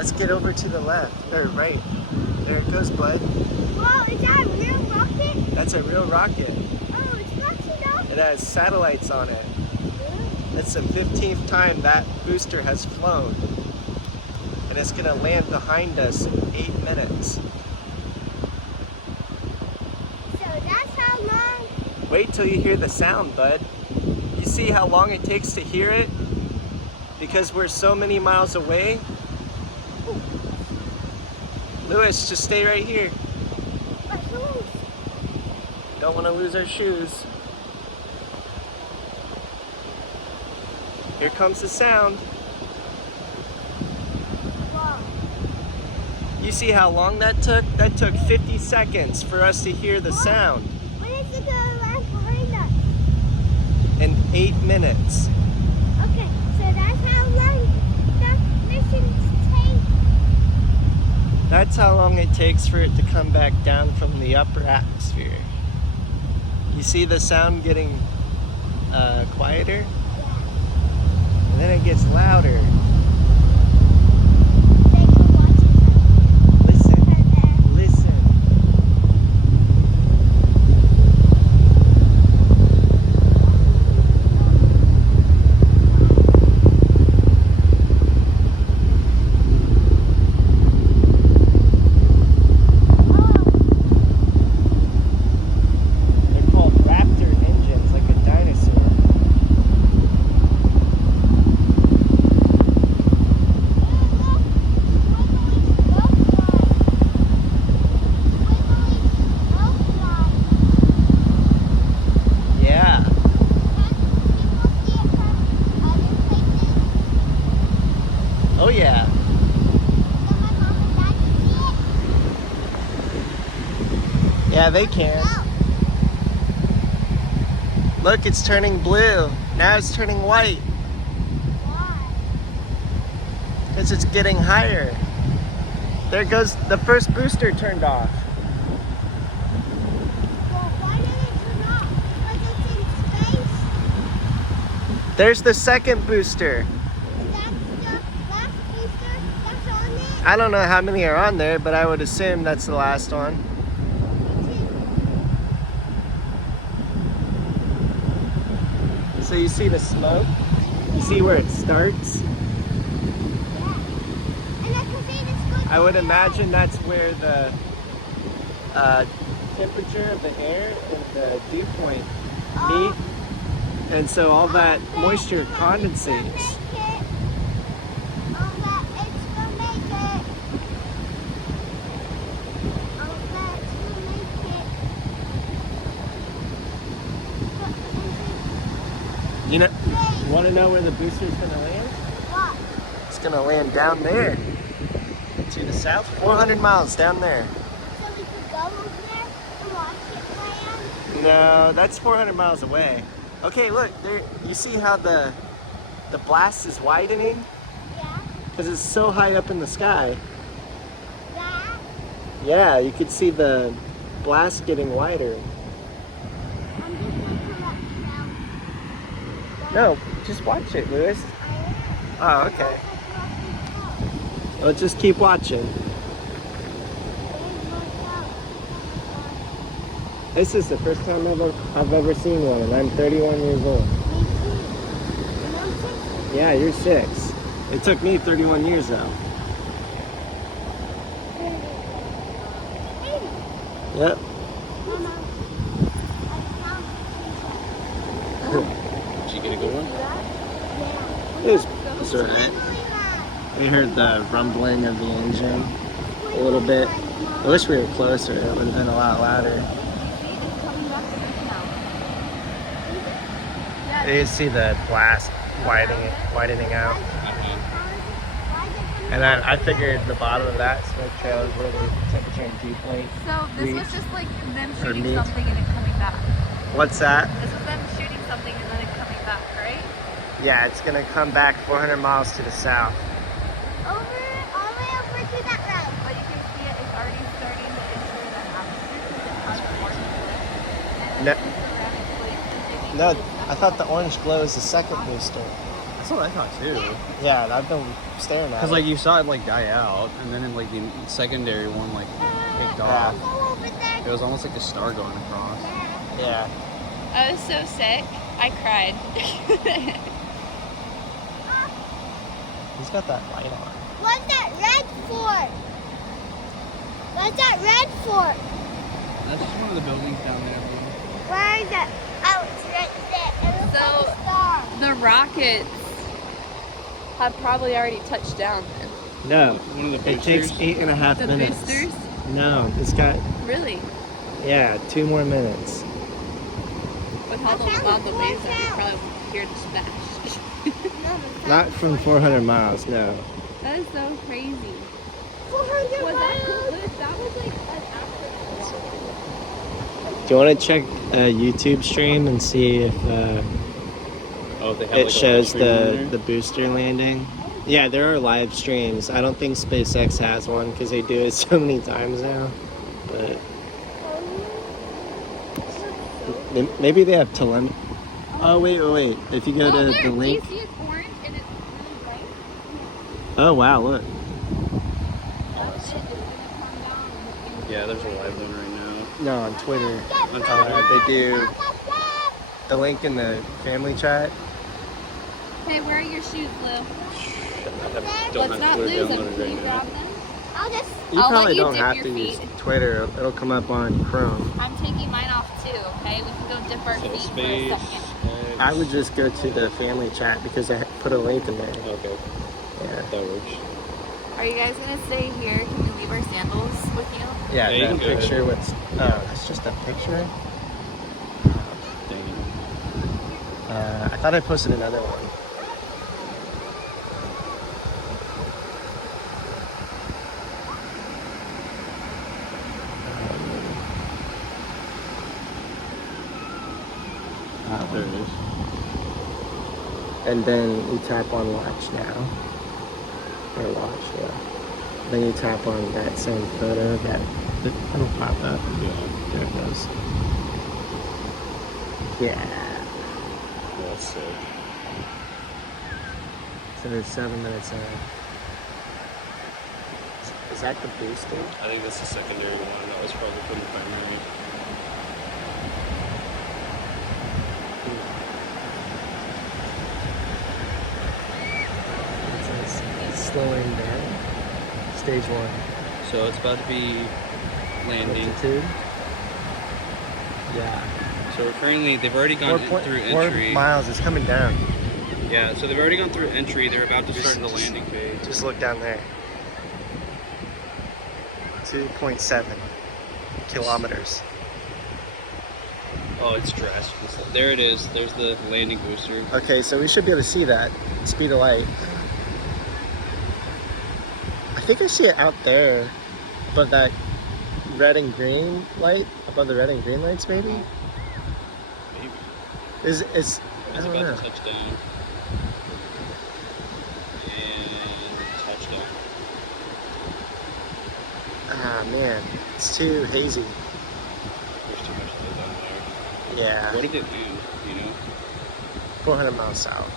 Let's get over to the left, or right. There it goes, bud. Whoa, is that a real rocket? That's a real rocket. Oh, it's launching off. It has satellites on it. It's the 15th time that booster has flown. And it's gonna land behind us in 8 minutes. So that's how long? Wait till you hear the sound, bud. You see how long it takes to hear it? Because we're so many miles away. Lewis, just stay right here. But who's? Don't want to lose our shoes. Here comes the sound. Whoa. You see how long that took? That took 50 seconds for us to hear the sound. When is it going to land behind us? In 8 minutes. Okay, so that's how long the missions take. That's how long it takes for it to come back down from the upper atmosphere. You see the sound getting quieter? And then it gets louder. They can watch it. Listen, listen. They're called Raptor engines, like a dinosaur. Yeah. Oh yeah. Yeah, they can. Look, it's turning blue. Now it's turning white because it's getting higher. There goes the first booster turned off. There's the second booster. I don't know how many are on there, but I would assume that's the last one. So you see the smoke? You see where it starts? I would imagine that's where the temperature of the air and the dew point meet. And so all that moisture condensates. You know, you want to know where the booster's going to land? What? It's going to land down there to the south, 400 miles down there. So we could go over there and watch it land? No, that's 400 miles away. Okay, look, there. You see how the blast is widening? Yeah. Because it's so high up in the sky. That? Yeah, you could see the blast getting wider. I'm just going to let down. No, just watch it, Lewis. Oh, okay. Well, just keep watching. This is the first time I've ever seen one, and I'm 31 years old. Yeah, you're 6. It took me 31 years though. Yep. Did you get a good one? It was alright. We heard the rumbling of the engine a little bit. I wish we were closer. It would have been a lot louder. You see the blast widening out. And I figured the bottom of that smoke trail is where the temperature and dew point. So this was reach. just like them For shooting me. something and it coming back. What's that? This was them shooting something and then it coming back, right? Yeah, it's gonna come back 400 miles to the south. All the way over to that road. But you can see it's already starting to enter the atmosphere because it has more to it. And No. then it's around, like, No, I thought the orange glow is the second booster. That's what I thought too. Yeah, I've been staring at Because it. like you saw it like die out, and then in like the secondary one like kicked Go off. over there. It was almost like a star going across. Yeah. I was so sick. I cried. He's got that light on. What's that red for? What's that red for? That's just one of the buildings down there. Where is it? Oh, it's right there. It looks like So- a star. The rockets have probably already touched down then. No. One of the It takes 8.5 The minutes. boosters? No, it's got, Really? yeah, 2 more minutes. With all the I found lava the waves, I boy could probably hear the smash. Not from 400 miles, no. That is so crazy. 400 Was that miles. cool? That was like an actual. Do you want to check a YouTube stream and see if Oh, they have it like shows a live stream on the there? booster landing? Yeah, there are live streams. I don't think SpaceX has one because they do it so many times now. But maybe they have telemetry. Oh, wait. If you go to the Do you link. see it's orange and it's really bright? Oh, wow, look. That's it. It's gonna come down and Yeah, there's a live one right now. No, on Twitter. On Twitter. They do the link in the family chat. Hey, where are your shoes, Lou? I Let's don't not have Twitter lose them. downloaded Can you right now. grab them? I'll just. You I'll let probably you don't dip have your to use feet. Twitter. It'll come up on Chrome. I'm taking mine off too, okay? We can go dip our So feet for a space. second. I would just go to the family chat because I put a link in there. Okay, Yeah. that works. Are you guys gonna stay here? Can we leave our sandals with you? Yeah, Yeah, you that can go picture ahead. with. Oh, that's just a picture? Dang it. I thought I posted another one. There it is. And then you tap on watch now. Or watch, yeah. Then you tap on that same photo that it'll pop up. Yeah, There it goes. Yeah. that's sick. So there's 7 minutes in. Is that the booster? I think that's the secondary one. That was probably from the primary. It says it's slowing down. Stage 1. So it's about to be landing. Altitude. Yeah. So we're currently, they've already gone through 4 entry. miles. It's coming down. Yeah, so they've already gone through entry. They're about to Just- start the just- landing phase. Just look down there. 2.7 kilometers. Oh, it's drastically slow. There it is. There's the landing booster. Okay, so we should be able to see that. Speed of light. I think I see it out there above that red and green light. Above the red and green lights, maybe? Maybe. Is I It's don't about know. to touch down. And touchdown. Ah, man. It's too hazy. There's too much light down there. Yeah. What did it do? You know? 400 miles south.